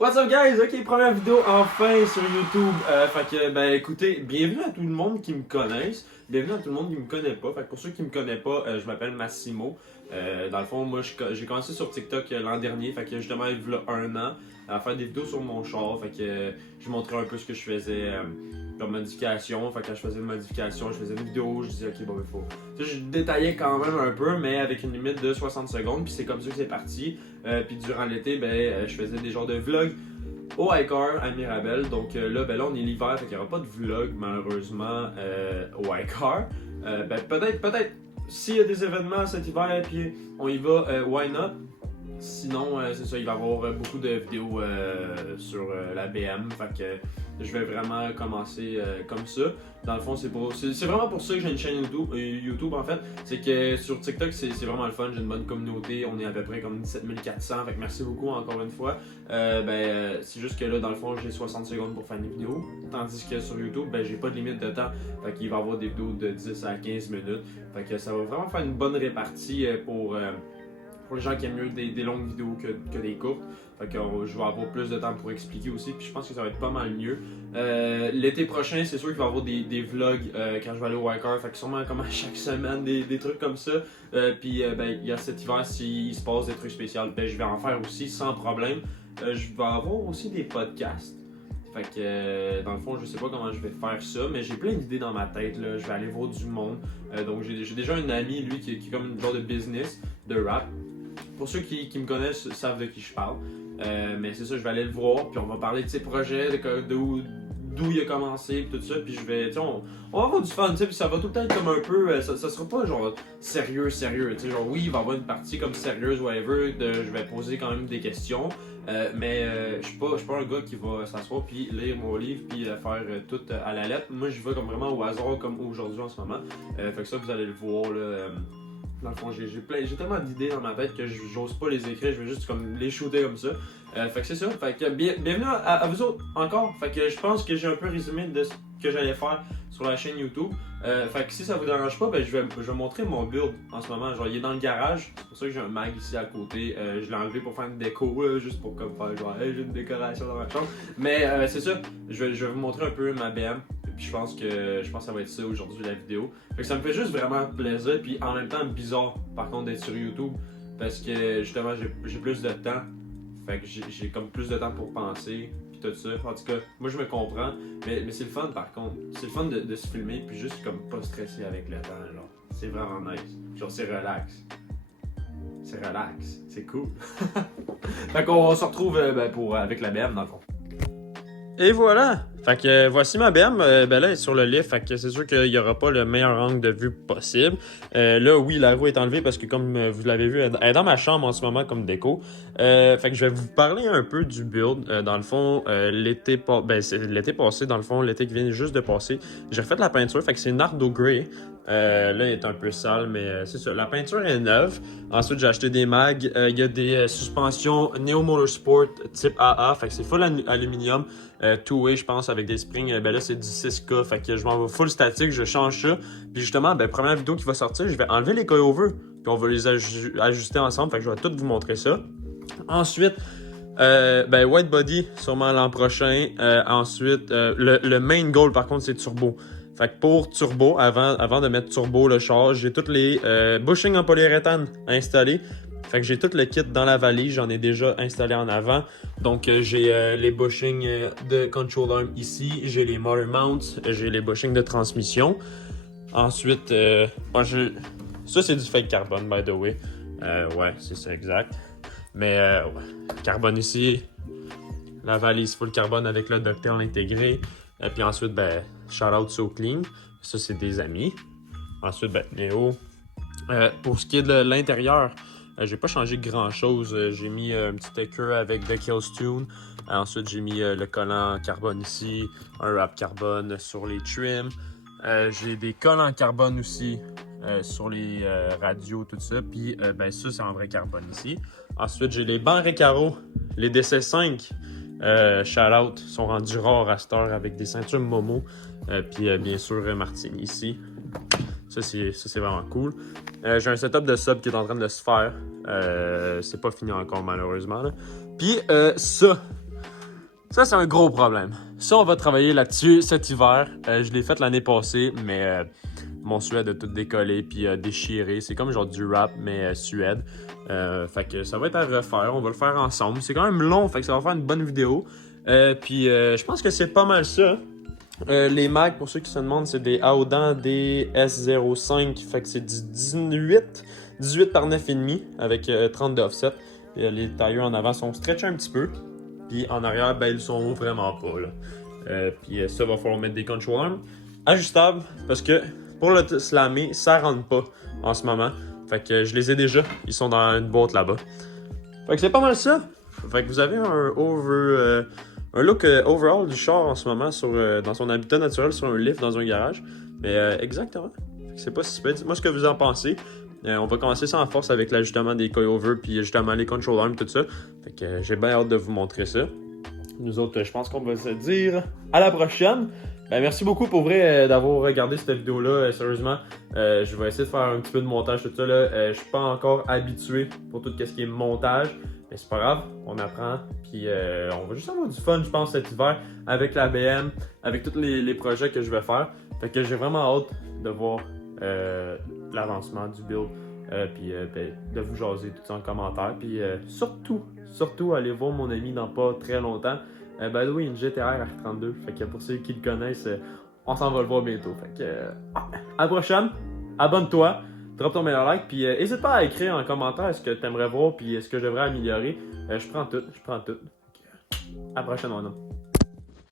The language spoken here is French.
What's up guys? Ok, première vidéo enfin sur YouTube. Écoutez, bienvenue à tout le monde qui me connaisse. Bienvenue à tout le monde qui me connaît pas. Fait que pour ceux qui me connaissent pas, je m'appelle Massimo. Dans le fond, moi j'ai commencé sur TikTok l'an dernier. Fait que justement, il y a un an, à faire des vidéos sur mon char. Fait que je montrais un peu ce que je faisais comme modification. Fait que quand je faisais une modification, je faisais une vidéo, je disais ok bon il faut. Tu sais, je détaillais quand même un peu, mais avec une limite de 60 secondes. Puis c'est comme ça que c'est parti. Puis durant l'été, je faisais des genres de vlogs au Hiker à Mirabel. Donc là, on est l'hiver, fait qu'il n'y aura pas de vlog malheureusement au Hiker. Peut-être, s'il y a des événements cet hiver, puis on y va, why not? Sinon, c'est ça, il va y avoir beaucoup de vidéos sur la BM. Fait que je vais vraiment commencer comme ça. Dans le fond, c'est vraiment pour ça que j'ai une chaîne YouTube en fait. C'est que sur TikTok, c'est vraiment le fun. J'ai une bonne communauté. On est à peu près comme 17 400. Fait que merci beaucoup encore une fois. C'est juste que là, dans le fond, j'ai 60 secondes pour faire une vidéo. Tandis que sur YouTube, j'ai pas de limite de temps. Fait qu'il va y avoir des vidéos de 10 à 15 minutes. Fait que ça va vraiment faire une bonne répartie pour les gens qui aiment mieux des longues vidéos que des courtes. Fait que je vais avoir plus de temps pour expliquer aussi, puis je pense que ça va être pas mal mieux. L'été prochain, c'est sûr qu'il va y avoir des vlogs quand je vais aller au Hiker. Fait que sûrement comme à chaque semaine, des trucs comme ça. Il y a cet hiver, s'il se passe des trucs spéciaux, je vais en faire aussi sans problème. Je vais avoir aussi des podcasts. Fait que dans le fond, je sais pas comment je vais faire ça, mais j'ai plein d'idées dans ma tête. Là. Je vais aller voir du monde. Donc j'ai déjà un ami, lui, qui est comme une genre de business, de rap. Pour ceux qui me connaissent savent de qui je parle. Mais c'est ça, je vais aller le voir, puis on va parler de ses projets, d'où il a commencé, puis tout ça. Puis on va avoir du fun, puis ça va tout le temps être comme un peu. Ça sera pas genre sérieux, tu sais. Genre, oui, il va y avoir une partie comme sérieuse, whatever, je vais poser quand même des questions. Mais je suis pas un gars qui va s'asseoir puis lire mon livre puis faire tout à la lettre. Moi, je vais comme vraiment au hasard, comme aujourd'hui en ce moment. Fait que ça, vous allez le voir là. Dans le fond, j'ai tellement d'idées dans ma tête que j'ose pas les écrire, je vais juste comme les shooter comme ça. Fait que c'est ça. Fait que bienvenue à vous autres encore. Fait que je pense que j'ai un peu résumé de ce que j'allais faire sur la chaîne YouTube. Fait que si ça vous dérange pas, je vais montrer mon build en ce moment. Genre, il est dans le garage. C'est pour ça que j'ai un mag ici à côté. Je l'ai enlevé pour faire une déco, juste pour comme faire genre, hey, j'ai une décoration dans ma chambre. Mais c'est ça. Je vais vous montrer un peu ma BM. Puis je pense que ça va être ça aujourd'hui la vidéo. Fait que ça me fait juste vraiment plaisir, puis en même temps bizarre par contre d'être sur YouTube parce que justement j'ai plus de temps. Fait que j'ai comme plus de temps pour penser puis tout ça. En tout cas, moi je me comprends, mais c'est le fun par contre. C'est le fun de se filmer puis juste comme pas stresser avec le temps, genre. C'est vraiment nice. Genre c'est relax. C'est relax, c'est cool. Fait qu'on se retrouve avec la BM dans le fond. Et voilà! Fait que voici ma BM, là elle est sur le lift, fait que c'est sûr qu'il n'y aura pas le meilleur angle de vue possible. Là oui, la roue est enlevée parce que comme vous l'avez vu, elle est dans ma chambre en ce moment comme déco. Fait que je vais vous parler un peu du build. Dans le fond, c'est l'été passé, dans le fond, l'été qui vient juste de passer, j'ai refait la peinture, fait que c'est Nardo Grey. Là, elle est un peu sale, mais c'est ça. La peinture est neuve. Ensuite, j'ai acheté des mags. Il y a des suspensions Neo Motorsport type AA. Fait que c'est full aluminium. Two-way, je pense, avec des springs. Là, c'est du 6K. Fait que je m'en vais full statique. Je change ça. Puis justement, première vidéo qui va sortir, je vais enlever les coilovers. Puis on va les ajuster ensemble. Fait que je vais tout vous montrer ça. Ensuite, white body, sûrement l'an prochain. Ensuite, le main goal, par contre, c'est turbo. Fait que pour turbo, avant de mettre turbo le char, j'ai toutes les bushings en polyuréthane installés. Fait que j'ai tout le kit dans la valise, j'en ai déjà installé en avant. Donc j'ai les bushings de control arm ici, j'ai les motor mounts, j'ai les bushings de transmission. Ensuite, ça c'est du fake carbone by the way. Ouais, c'est ça exact. Mais carbone ici, la valise full carbone avec le ductile intégré. Puis ensuite, shout out So Clean. Ça, c'est des amis. Ensuite, Néo. Pour ce qui est de l'intérieur, j'ai pas changé grand chose. J'ai mis un petit écœur avec The Kills Tune. Ensuite, j'ai mis le collant carbone ici, un wrap carbone sur les trims. J'ai des collants carbone aussi sur les radios, tout ça. Puis ça, c'est en vrai carbone ici. Ensuite, j'ai les bancs Recaro, les DC5. Shout out, sont rendus rares à cette heure avec des ceintures Momo. Puis bien sûr, Martini ici. Ça, c'est vraiment cool. J'ai un setup de sub qui est en train de se faire. C'est pas fini encore, malheureusement. Là. Puis ça, Ça, c'est un gros problème. Ça, on va travailler là-dessus cet hiver. Je l'ai fait l'année passée, mais mon Suède a tout décollé puis déchiré. C'est comme genre du rap, mais Suède. Fait que ça va être à refaire. On va le faire ensemble. C'est quand même long, fait que ça va faire une bonne vidéo. Puis je pense que c'est pas mal ça. Les Macs, pour ceux qui se demandent, c'est des Aodan DS05. Fait que c'est du 18 par 9,5 avec 30 d'offset. Les tailleurs en avant sont stretchés un petit peu. Puis en arrière, ben ils sont vraiment pas là. Puis ça, va falloir mettre des control arms ajustables parce que pour le slammer, ça rentre pas en ce moment. Fait que je les ai déjà. Ils sont dans une boîte là-bas. Fait que c'est pas mal ça. Fait que vous avez un look overall du char en ce moment dans son habitat naturel sur un lift dans un garage. Mais exactement. C'est pas si super. Dites-moi ce que vous en pensez. On va commencer ça en force avec l'ajustement des coilovers puis justement les control arms, tout ça. Fait que j'ai bien hâte de vous montrer ça. Nous autres, je pense qu'on va se dire à la prochaine. Ben, merci beaucoup pour vrai d'avoir regardé cette vidéo-là. Sérieusement, je vais essayer de faire un petit peu de montage, tout ça. Je suis pas encore habitué pour tout ce qui est montage. Mais c'est pas grave, on apprend. Puis on va juste avoir du fun, je pense, cet hiver avec la BM, avec tous les projets que je vais faire. Fait que j'ai vraiment hâte de voir l'avancement du build. Puis de vous jaser tout ça en commentaire. Puis surtout, allez voir mon ami dans pas très longtemps. By the way, une GTR R32. Fait que pour ceux qui le connaissent, on s'en va le voir bientôt. Fait que à la prochaine, abonne-toi, drop ton meilleur like, puis n'hésite pas à écrire en commentaire ce que tu aimerais voir, puis ce que je devrais améliorer. Je prends tout. À la prochaine, mon homme.